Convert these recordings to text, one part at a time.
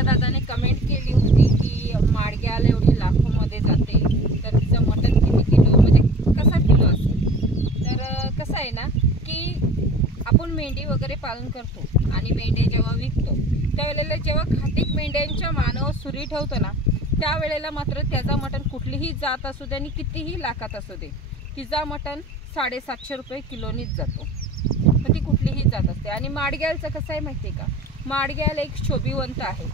एका दादाने कमेंट केली होती की माडग्याला एवढी लाखोमध्ये जाते तर तिचं मटण किती किलो म्हणजे कसा किलो असेल। तर कसं आहे ना की आपण मेंढी वगैरे पालन करतो आणि मेंढ्या जेव्हा विकतो त्यावेळेला जेव्हा खाटीक मेंढ्यांच्या मानावर सुरी ठेवतो ना त्यावेळेला मात्र त्याचा मटण कुठलीही जात असू दे आणि कितीही लाखात असू दे तिचा मटण 750 रुपये किलोनीच जातो। मग ती कुठलीही जात असते। आणि माडग्यालचं कसं आहे माहिती आहे का, माडग्याल एक शोभिवंत आहे।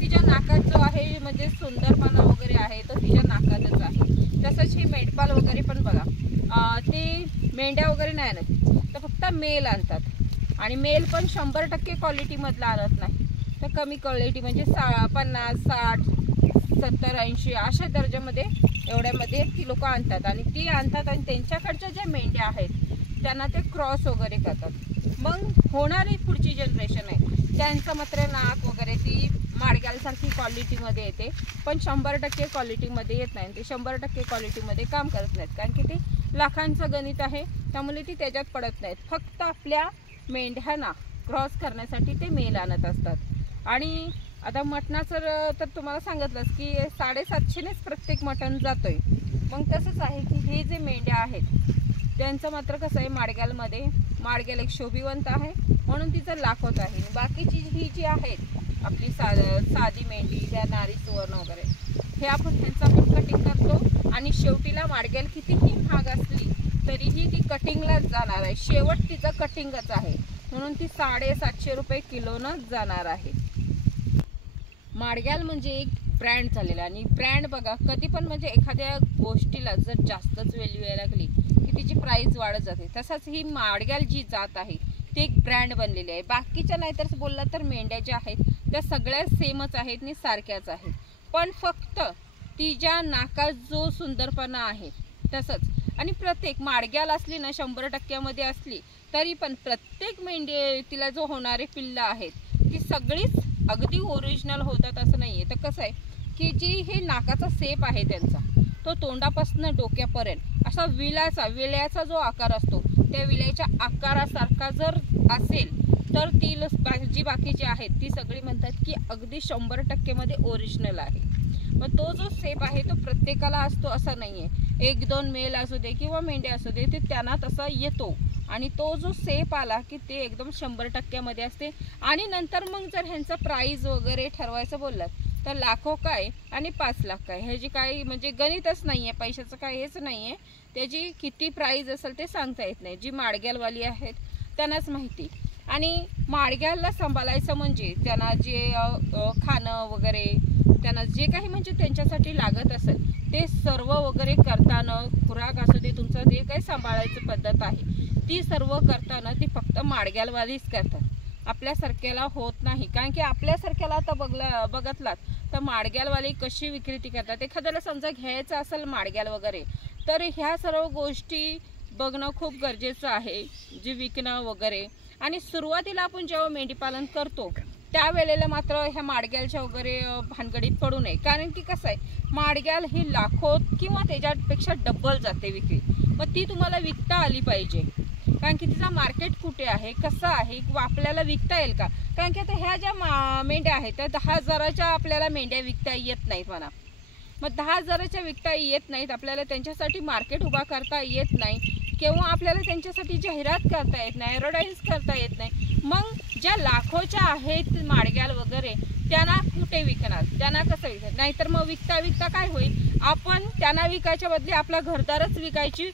तिच्या नाकात जो आहे म्हणजे सुंदरपणा वगैरे आहे तो तिच्या नाकातच आहे। तसंच ही मेंढपाल वगैरे पण बघा ते मेंढ्या वगैरे नाही आणत तर फक्त मेल आणतात आणि मेल पण 100% क्वालिटीमधला आणत नाही तर कमी क्वालिटी म्हणजे 50, 60, 70, 80 अशा दर्जामध्ये एवढ्यामध्ये ती लोक आणतात आणि ती आणतात आणि त्यांच्याकडच्या ज्या मेंढ्या आहेत त्यांना ते क्रॉस वगैरे करतात। मग होणारी पुढची जनरेशन आहे त्यांचं मात्र नाक वगैरे ती माडग्यालसारखी क्वालिटीमध्ये येते पण 100% क्वालिटीमध्ये येत नाही। ते 100% क्वालिटीमध्ये काम करत नाहीत कारण की ते लाखांचं गणित आहे त्यामुळे ती त्याच्यात पडत नाहीत। फक्त आपल्या मेंढ्यांना क्रॉस करण्यासाठी ते मेल आणत असतात। आणि आता मटणाचं तर तुम्हाला सांगितलंच की 750नेच प्रत्येक मटण जातोय। मग तसंच आहे की हे जे मेंढ्या आहेत त्यांचं मात्र कसं आहे माडग्यालमध्ये माडग्याल एक शोभिवंत आहे म्हणून तिचं लाखोत आहे। बाकीची ही जी आहेत आपली साधी मेंढी त्या नारी सुवर्ण वगैरे हे आपण त्यांचं पण कटिंग करतो आणि शेवटीला माडग्याल कितीही महाग असली तरीही ती कटिंगलाच जाणार आहे। शेवट तिचं कटिंगच आहे म्हणून ती 750 रुपये किलोनच जाणार आहे। माडग्याल म्हणजे एक ब्रँड झालेला आणि ब्रँड बघा कधी पण म्हणजे एखाद्या गोष्टीला जर जास्तच व्हॅल्यू यायला लागली की तिची प्राइस वाढत जाते। तसंच ही माडग्याल जी जात आहे ती एक ब्रँड बनलेली आहे। बाकीच्या नाही तर बोललं तर मेंढ्या ज्या आहेत त्या सगळ्या सेमच आहेत आणि सारख्याच आहेत पण फक्त तिच्या नाकात जो सुंदरपणा आहे तसंच आणि प्रत्येक माडग्याल असली ना 100% असली तरी पण प्रत्येक मेंढी तिला जो होणारे पिल्लं आहेत ती सगळीच अगदी ओरिजिनल होतात असं नाहीये। तर कसं आहे की जी हे नाकाचा सेप आहे त्यांचा तो तोंडापासून डोक्यापर्यंत असा विळ्याचा जो आकार असतो त्या विळ्याच्या आकारासारखा जर असेल तर ती जी बाकीची आहेत ती सगळी म्हणतात की अगदी 100% मध्ये ओरिजिनल आहे। मग तो जो सेप आहे तो प्रत्येकाला असतो असं नाहीये। 1-2 मेल असू दे किंवा मेंढ्या असू दे ते त्यांना तसा येतो आणि तो जो सेप आला की ते एकदम 100% मध्ये असते। आणि नंतर मग जर ह्यांचा प्राइस वगैरे ठरवायचं बोललं तर लाखो काय आणि 5 लाख काय ह्याची काही म्हणजे गणितच नाहीये, पैशाचं काय हेच नाहीये। त्याची किती प्राइस असेल ते सांगता येत नाही। जी माडग्यालवाली आहेत त्यांनाच माहिती। आणि माडग्यालला सांभाळायचं म्हणजे त्यांना जे खाणं वगैरे त्यांना जे काही म्हणजे त्यांच्यासाठी लागत असेल ते सर्व वगैरे करताना खुराक असू दे तुमचं जे काही सांभाळायची पद्धत आहे ती सर्व करताना ती फक्त माडग्यालवालीच करतात, आपल्यासारख्याला होत नाही। कारण की आपल्यासारख्याला आता बघतलात तर माडग्यालवाली कशी विक्री करतात। एखाद्याला समजा घ्यायचं असेल माडग्याल वगैरे तर ह्या सर्व गोष्टी बघणं खूप गरजेचं आहे जी विकणं वगैरे। आणि सुरुवातीला आपण जेव्हा मेंढीपालन करतो त्यावेळेला मात्र ह्या माडग्यालच्या वगैरे भानगडीत पडू नये कारण की कसं आहे माडग्याल ही लाखोत किंवा त्याच्यापेक्षा डबल जाते विक्री। मग ती तुम्हाला विकता आली पाहिजे कारण की तिचा मार्केट कुठे आहे कसं आहे आपल्याला विकता येईल का। कारण की आता ह्या ज्या मेंढ्या आहेत त्या 10,000च्या आपल्याला मेंढ्या विकता येत नाहीत म्हणा। मग 10,000च्या विकता येत नाहीत आपल्याला त्यांच्यासाठी मार्केट उभा करता येत नाही किंवा आपल्याला त्यांच्यासाठी जाहिरात करता येत नाही, ॲडव्हर्टाईज करता येत नाही। मग ज्या लाखोच्या आहेत माडग्याल वगैरे त्यांना कुठे विकणार, त्यांना कसं विकणार। नाहीतर मग विकता काय होईल आपण त्यांना विकायच्या बदली आपला घरदारच विकायची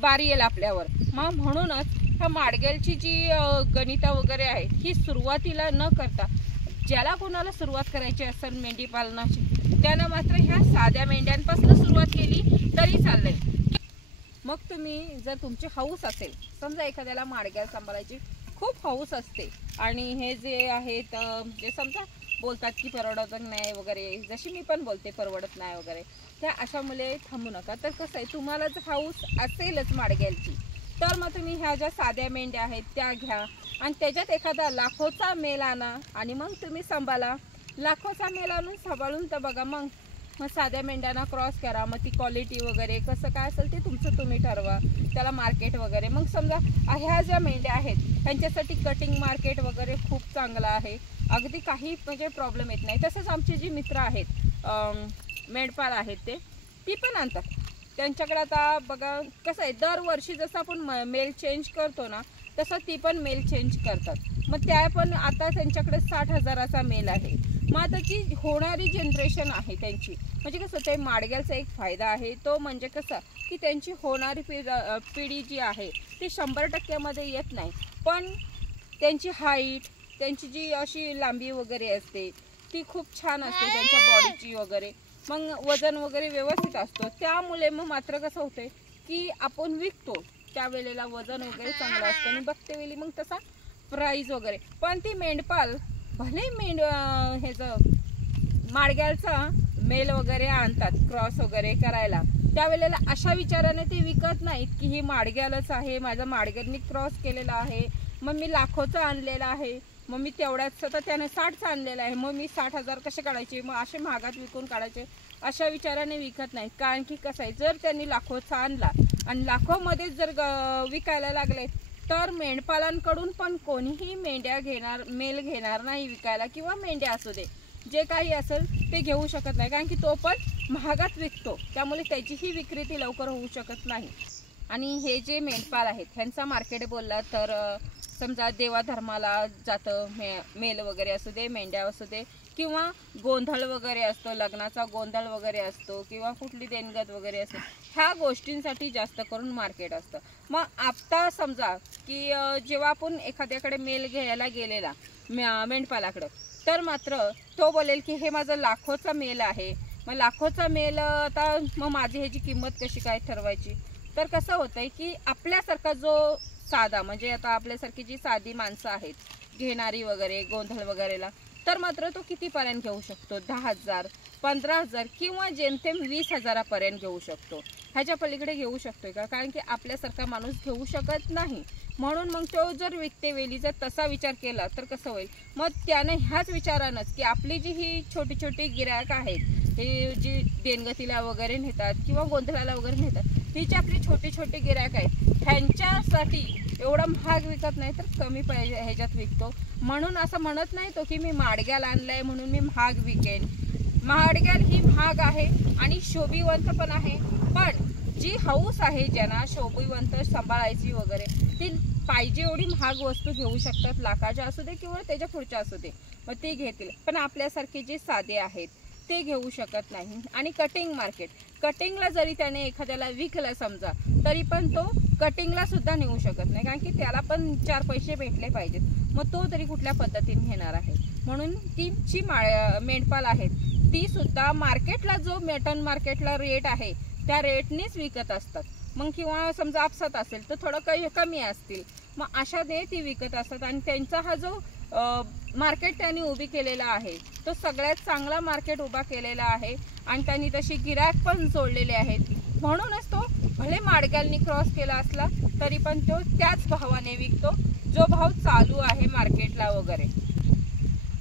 बारी येईल आपल्यावर। मग म्हणूनच ह्या माडग्यालची जी गणितं वगैरे आहेत ही सुरुवातीला न करता ज्याला कोणाला सुरुवात करायची असेल मेंढी पालनाची त्यानं मात्र ह्या साध्या मेंढ्यांपासून सुरुवात केली तरी चाललंय। मग तुम्ही जर तुमची हौस असेल समजा एखाद्याला माडग्याल सांभाळायची खूप हौस असते आणि हे जे आहेत जे समजा बोलतात की परवडत नाही वगैरे जशी मी पण बोलते परवडत नाही वगैरे त्या अशा मुले थांबू नका। तर कसं आहे तुम्हाला जर हौस असेलच माडग्यालची तर मग तुम्ही ह्या ज्या साध्या मेंढ्या आहेत त्या घ्या आणि त्याच्यात एखादा लाखोचा मेल आणा आणि मग तुम्ही सांभाळा। लाखोचा मेल आणून सांभाळून तर बघा मग साध्या मेंढ्यांना क्रॉस करा। मग ती क्वालिटी वगैरे कसं काय असेल ते तुमचं तुम्ही ठरवा त्याला मार्केट वगैरे। मग समजा ह्या ज्या मेंढ्या आहेत त्यांच्यासाठी कटिंग मार्केट वगैरे खूप चांगलं आहे अगदी काही म्हणजे प्रॉब्लेम येत नाही। तसंच आमचे जे मित्र आहेत मेंढपाळ आहेत ती पण आणतात। त्यांच्याकडे आता बघा कसं आहे, दरवर्षी जसं आपण मेल चेंज करतो ना तसं ती पण मेल चेंज करतात। मग त्या पण आता त्यांच्याकडे 60,000चा मेल आहे। मग आता जी होणारी जनरेशन आहे त्यांची म्हणजे कसं, ते माडग्यालचा एक फायदा आहे तो म्हणजे कसं की त्यांची होणारी पिढी जी आहे ती 100% येत नाही, पण त्यांची हाईट, त्यांची जी अशी लांबी वगैरे असते ती खूप छान असते त्यांच्या बॉडीची वगैरे, मग वजन वगैरे व्यवस्थित असतो। त्यामुळे मग मात्र कसं होते की आपण विकतो त्यावेळेला वजन वगैरे चांगलं असतं आणि बघते वेळी मग तसा प्राईज वगैरे। पण ती मेंढपाल भले ह्याचं माडग्यालचा मेल वगैरे आणतात क्रॉस वगैरे करायला, त्यावेळेला अशा विचाराने ते विकत नाहीत की ही माडग्यालच आहे, माझा माडग्यालनी क्रॉस केलेला आहे, मग मी लाखोचा आणलेला आहे, मग मी तेवढ्याच तर त्याने 60चा आणलेला आहे, मग मी 60,000 कसे काढायचे, मग असे महागात विकून काढायचे, अशा विचाराने विकत नाही। कारण की कसं आहे, जर त्यांनी लाखोचा आणला आणि लाखोमध्ये जर विकायला लागले तर मेंढपालांकडून पण कोणीही मेंढ्या घेणार, मेल घेणार नाही विकायला, किंवा मेंढ्या असू दे जे काही असेल ते घेऊ शकत नाही, कारण की तो पण महागात विकतो, त्यामुळे त्याचीही विक्री लवकर होऊ शकत नाही। आणि हे जे मेंढपाल आहेत ह्यांचा मार्केट बोलला तर समजा देवाधर्माला जातं मेल वगैरे असू दे, मेंढ्या असू दे, किंवा गोंधळ वगैरे असतो, लग्नाचा गोंधळ वगैरे असतो, किंवा कुठली देणगत वगैरे असते, ह्या गोष्टींसाठी जास्त करून मार्केट असतं। मग आता समजा की जेव्हा आपण एखाद्याकडे मेल घ्यायला गेलेला मेंढपालाकडं, तर मात्र तो बोलेल की हे माझं लाखोचा मेल आहे, मग लाखोचा मेल आता मग माझी ह्याची किंमत कशी काय ठरवायची। तर कसं होतंय की आपल्यासारखा जो साधा म्हणजे आता आपल्यासारखी जी साधी माणसं आहेत घेणारी वगैरे गोंधळ वगैरेला, तर मात्र तो कितीपर्यंत घेऊ शकतो, 10,000, 15,000 किंवा जेमतेम 20,000पर्यंत घेऊ शकतो। ह्याच्या पलीकडे घेऊ शकतोय का, कारण की आपल्यासारखा माणूस घेऊ शकत नाही। म्हणून मग तो जर विकते वेळी जर तसा विचार केला तर कसं होईल, मग त्याने ह्याच विचारानंच की आपली जी ही छोटी छोटी गिरायक आहेत, हे जी देणगतीला वगैरे नेतात किंवा गोंधळाला वगैरे नेतात, ही जी आपली छोटी छोटी गिरायक आहेत ह्यांच्यासाठी एवढा महाग विकत नाही तर कमी पैसे ह्याच्यात विकतो। म्हणून असं म्हणत नाही तो की मी माडग्याल आणलाय म्हणून मी महाग विकेन। माडग्याल ही महाग आहे आणि शोभिवंत पण आहे, पण जी हौस आहे ज्यांना शोभिवंत सांभाळायची वगैरे, ती पाहिजे एवढी महाग वस्तू घेऊ शकतात, लाखाच्या असू दे किंवा त्याच्या पुढच्या असू दे, मग ते घेतील। पण आपल्यासारखे जे साधे आहेत ते घेऊ शकत नाही। आणि कटिंग मार्केट, कटिंगला जरी त्याने एखाद्याला विकलं समजा, तरी पण तो कटिंगला सुद्धा नेऊ शकत नाही, कारण की त्याला पण 4 पैसे भेटले पाहिजेत, मग तो तरी कुठल्या पद्धतीने घेणार आहे। म्हणून ती जी मेंढपाल आहेत ती सुद्धा मार्केटला जो मटन मार्केटला रेट आहे त्या रेटनेच विकत असतात। मग किंवा समजा आपसात असेल तर थोडं काही कमी असतील, मग अशाने ती विकत असतात। आणि त्यांचा हा जो मार्केट त्यांनी उभी केलेला आहे तो सगळ्यात चांगला मार्केट उभा केलेला आहे आणि त्यांनी तशी गिरायक पण जोडलेले आहेत। म्हणूनच तो भले माडग्यालनी क्रॉस केला असला तरी पण तो त्याच भावाने विकतो जो भाव चालू आहे मार्केटला वगैरे।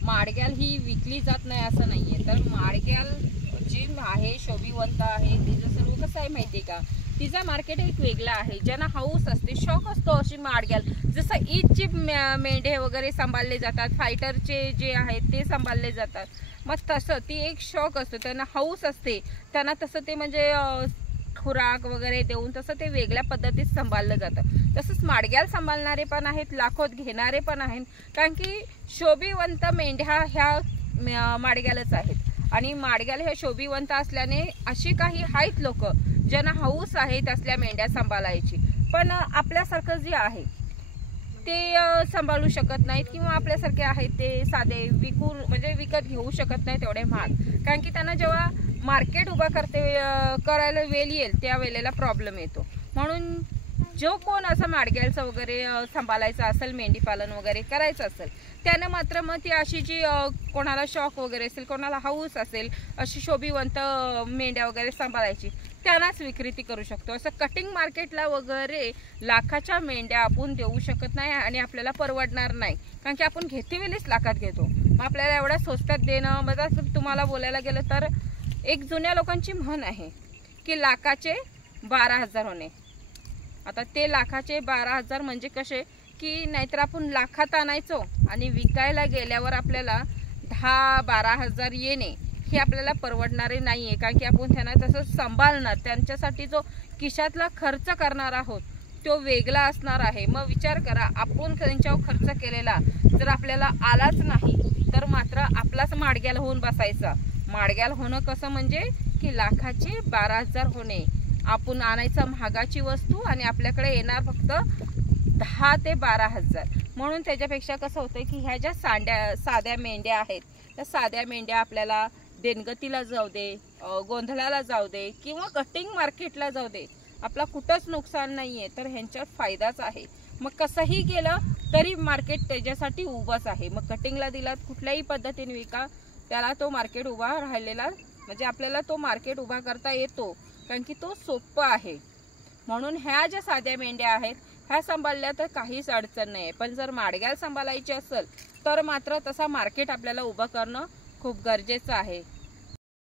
माडग्याल ही विकली जात नाही असं नाहीये, तर माडग्याल जी आहे शोभिवंत आहे तिचं सर्व कसं आहे माहिती का, तिचा मार्केट एक वेगळा आहे। ज्यांना हाऊस असते, शौक असतो अशी माडग्याल, जसं ईदची मेंढे वगैरे सांभाळले जातात, फायटरचे जे आहेत ते सांभाळले जातात, मग तसं ती एक शौक असतो, त्यांना हाऊस असते, त्यांना तसं ते म्हणजे खुराक वगैरे देऊन तसं ते वेगळ्या पद्धतीत सांभाळलं जातं। तसंच माडग्याल सांभाळणारे पण आहेत, लाखोत घेणारे पण आहेत, कारण की शोभिवंत मेंढ्या ह्या माडग्यालच आहेत। आणि माडग्याल हे शोभिवंत असल्याने अशी काही आहेत लोक ज्यांना हाऊस आहे असल्या मेंढ्या सांभाळायची, पण आपल्यासारखं जे आहे ते सांभाळू शकत नाहीत, किंवा आपल्यासारखे आहेत ते साधे विकून म्हणजे विकत घेऊ शकत नाहीत एवढे महाग, कारण की त्यांना जेव्हा मार्केट उभा करायला वेळ येईल त्या वेळेला प्रॉब्लेम येतो। म्हणून जो कोण असं माडग्यालचं वगैरे सांभाळायचं असेल, मेंढी पालन वगैरे करायचं असेल, त्यानं मात्र मग ती अशी जी कोणाला शौक वगैरे असेल, कोणाला हाऊस असेल अशी शोभिवंत मेंढ्या वगैरे सांभाळायची, त्यांनाच विक्री करू शकतो। असं कटिंग मार्केटला वगैरे लाखाच्या मेंढ्या आपण देऊ शकत नाही आणि आपल्याला परवडणार नाही, कारण की आपण घेते वेळेस लाखात घेतो, मग आपल्याला एवढ्या स्वस्तात देणं, म्हणजे तुम्हाला बोलायला गेलं तर एक जुन्या लोकांची म्हण आहे की लाखाचे 12,000 होणे। आता ते लाखाचे 12,000 म्हणजे कसे की नाहीतर आपण लाखात आणायचो आणि विकायला गेल्यावर आपल्याला 10-12 हजार येणे हे आपल्याला परवडणारे नाहीये, कारण की आपण त्यांना तसं सांभाळणार, त्यांच्यासाठी जो खिशातला खर्च करणार आहोत तो वेगळा असणार आहे। मग विचार करा, आपण त्यांच्यावर खर्च केलेला जर आपल्याला आलाच नाही तर मात्र आपलाच माडग्याल होऊन बसायचा। माडग्याल होणं कसं म्हणजे की लाखाचे 12,000 होणे, आपण आणायचं महागाची वस्तू आणि आपल्याकडे येणार फक्त 10 ते 12,000। म्हणून त्याच्यापेक्षा कसं होतं की ह्या ज्या साध्या मेंढ्या आहेत त्या साध्या मेंढ्या आपल्याला देणगतीला जाऊ दे, गोंधळाला जाऊ दे किंवा कटिंग मार्केटला जाऊ दे, आपला कुठंच नुकसान नाहीये, तर ह्यांच्यात फायदाच आहे। मग कसंही गेलं तरी मार्केट त्याच्यासाठी उभाच आहे। मग कटिंगला दिलात कुठल्याही पद्धतीने विका, त्याला तो मार्केट उभा राहिलेला म्हणजे आपल्याला तो मार्केट उभा करता येतो, कारण की तो सोपं आहे। म्हणून ह्या ज्या साध्या मेंढ्या आहेत ह्या सांभाळल्या तर काहीच अडचण नाही, पण जर माडग्याल सांभाळायची असेल तर मात्र तसा मार्केट आपल्याला उभा करणं खूप गरजेचं आहे।